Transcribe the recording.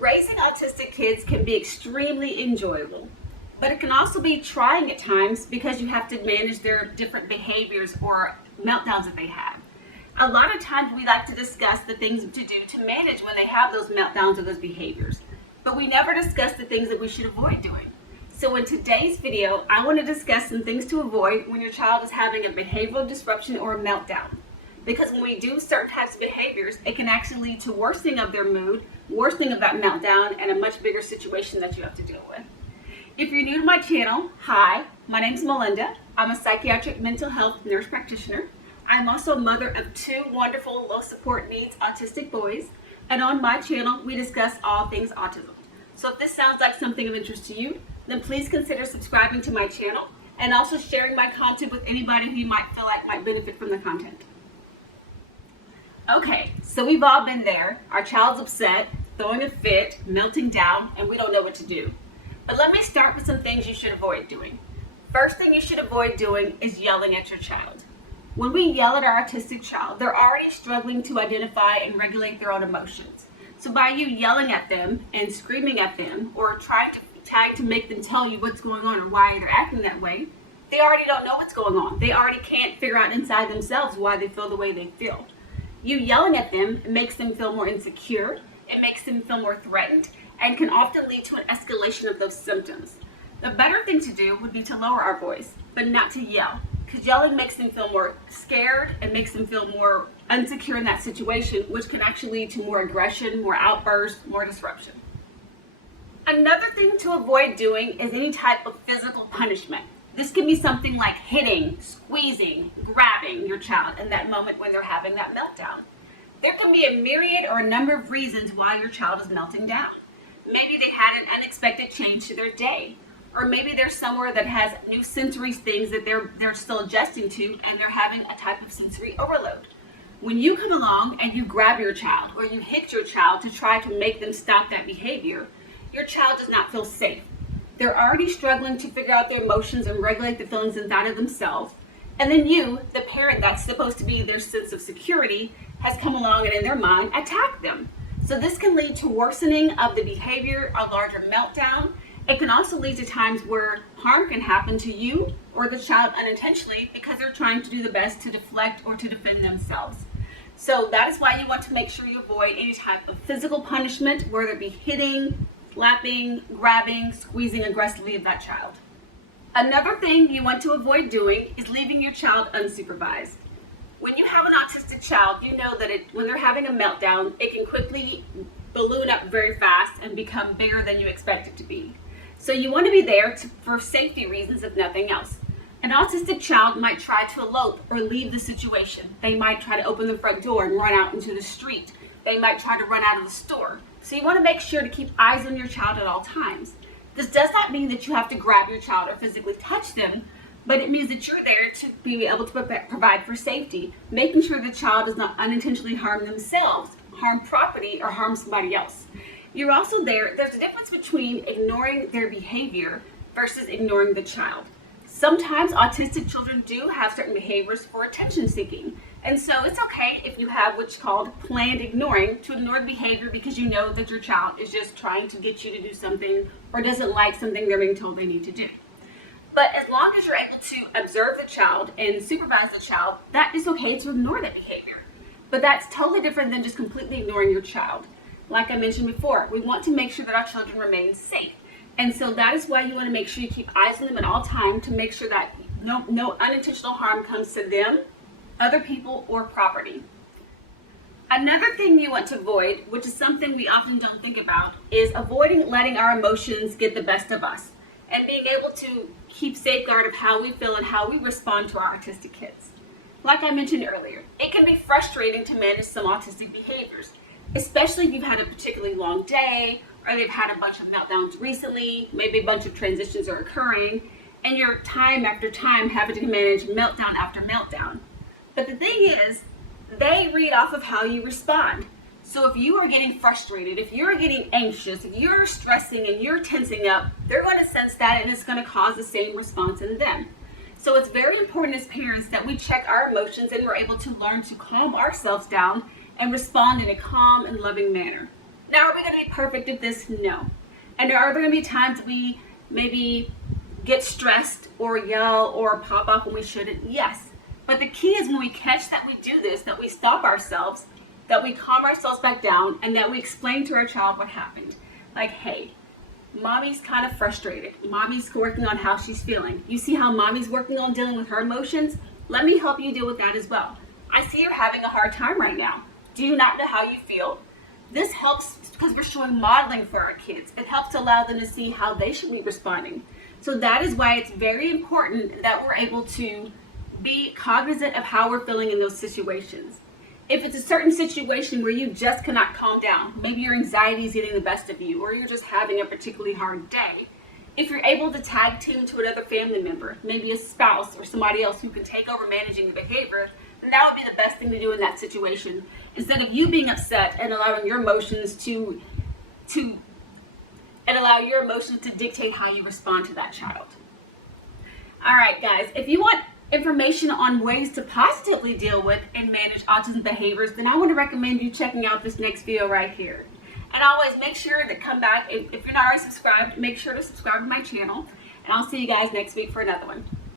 Raising autistic kids can be extremely enjoyable, but it can also be trying at times because you have to manage their different behaviors or meltdowns that they have. A lot of times we like to discuss the things to do to manage when they have those meltdowns or those behaviors, but we never discuss the things that we should avoid doing. So in today's video, I want to discuss some things to avoid when your child is having a behavioral disruption or a meltdown. Because when we do certain types of behaviors, it can actually lead to worsening of their mood, worsening of that meltdown, and a much bigger situation that you have to deal with. If you're new to my channel, hi, my name is Melinda. I'm a psychiatric mental health nurse practitioner. I'm also a mother of two wonderful low support needs autistic boys. And on my channel, we discuss all things autism. So if this sounds like something of interest to you, then please consider subscribing to my channel and also sharing my content with anybody who you might feel like might benefit from the content. Okay, so we've all been there. Our child's upset, throwing a fit, melting down, and we don't know what to do. But let me start with some things you should avoid doing. First thing you should avoid doing is yelling at your child. When we yell at our autistic child, they're already struggling to identify and regulate their own emotions. So by you yelling at them and screaming at them or trying to make them tell you what's going on or why they're acting that way, they already don't know what's going on. They already can't figure out inside themselves why they feel the way they feel. You yelling at them makes them feel more insecure, it makes them feel more threatened, and can often lead to an escalation of those symptoms. The better thing to do would be to lower our voice, but not to yell, because yelling makes them feel more scared and makes them feel more insecure in that situation, which can actually lead to more aggression, more outbursts, more disruption. Another thing to avoid doing is any type of physical punishment. This can be something like hitting, squeezing, grabbing your child in that moment when they're having that meltdown. There can be a myriad or a number of reasons why your child is melting down. Maybe they had an unexpected change to their day, or maybe they're somewhere that has new sensory things that they're still adjusting to and they're having a type of sensory overload. When you come along and you grab your child or you hit your child to try to make them stop that behavior, your child does not feel safe. They're already struggling to figure out their emotions and regulate the feelings inside of themselves. And then you, the parent that's supposed to be their sense of security, has come along and in their mind attacked them. So this can lead to worsening of the behavior, a larger meltdown. It can also lead to times where harm can happen to you or the child unintentionally because they're trying to do the best to deflect or to defend themselves. So that is why you want to make sure you avoid any type of physical punishment, whether it be hitting, slapping, grabbing, squeezing aggressively of that child. Another thing you want to avoid doing is leaving your child unsupervised. When you have an autistic child, you know that when they're having a meltdown, it can quickly balloon up very fast and become bigger than you expect it to be. So you want to be there for safety reasons, if nothing else. An autistic child might try to elope or leave the situation. They might try to open the front door and run out into the street. They might try to run out of the store. So you want to make sure to keep eyes on your child at all times. This does not mean that you have to grab your child or physically touch them, but it means that you're there to be able to provide for safety, making sure the child does not unintentionally harm themselves, harm property, or harm somebody else. You're also there. There's a difference between ignoring their behavior versus ignoring the child. Sometimes autistic children do have certain behaviors for attention seeking. And so it's okay if you have what's called planned ignoring, to ignore the behavior because you know that your child is just trying to get you to do something or doesn't like something they're being told they need to do. But as long as you're able to observe the child and supervise the child, that is okay to ignore that behavior. But that's totally different than just completely ignoring your child. Like I mentioned before, we want to make sure that our children remain safe. And so that is why you want to make sure you keep eyes on them at all times to make sure that no unintentional harm comes to them, other people, or property. Another thing you want to avoid, which is something we often don't think about, is avoiding letting our emotions get the best of us and being able to keep safeguard of how we feel and how we respond to our autistic kids. Like I mentioned earlier, it can be frustrating to manage some autistic behaviors, especially if you've had a particularly long day or they've had a bunch of meltdowns recently, maybe a bunch of transitions are occurring, and you're time after time having to manage meltdown after meltdown. But the thing is, they read off of how you respond. So if you are getting frustrated, if you're getting anxious, if you're stressing and you're tensing up, they're going to sense that and it's going to cause the same response in them. So it's very important as parents that we check our emotions and we're able to learn to calm ourselves down and respond in a calm and loving manner. Now, are we going to be perfect at this? No. And are there going to be times we maybe get stressed or yell or pop off when we shouldn't? Yes. But the key is when we catch that we do this, that we stop ourselves, that we calm ourselves back down, and that we explain to our child what happened. Like, hey, mommy's kind of frustrated. Mommy's working on how she's feeling. You see how mommy's working on dealing with her emotions? Let me help you deal with that as well. I see you're having a hard time right now. Do you not know how you feel? This helps because we're showing modeling for our kids. It helps to allow them to see how they should be responding. So that is why it's very important that we're able to be cognizant of how we're feeling in those situations. If it's a certain situation where you just cannot calm down, maybe your anxiety is getting the best of you, or you're just having a particularly hard day, if you're able to tag team to another family member, maybe a spouse or somebody else who can take over managing the behavior, then that would be the best thing to do in that situation, instead of you being upset and allowing your emotions to dictate how you respond to that child. All right, guys, if you want information on ways to positively deal with and manage autism behaviors, then I want to recommend you checking out this next video right here. And always make sure to come back, if you're not already subscribed, make sure to subscribe to my channel, and I'll see you guys next week for another one.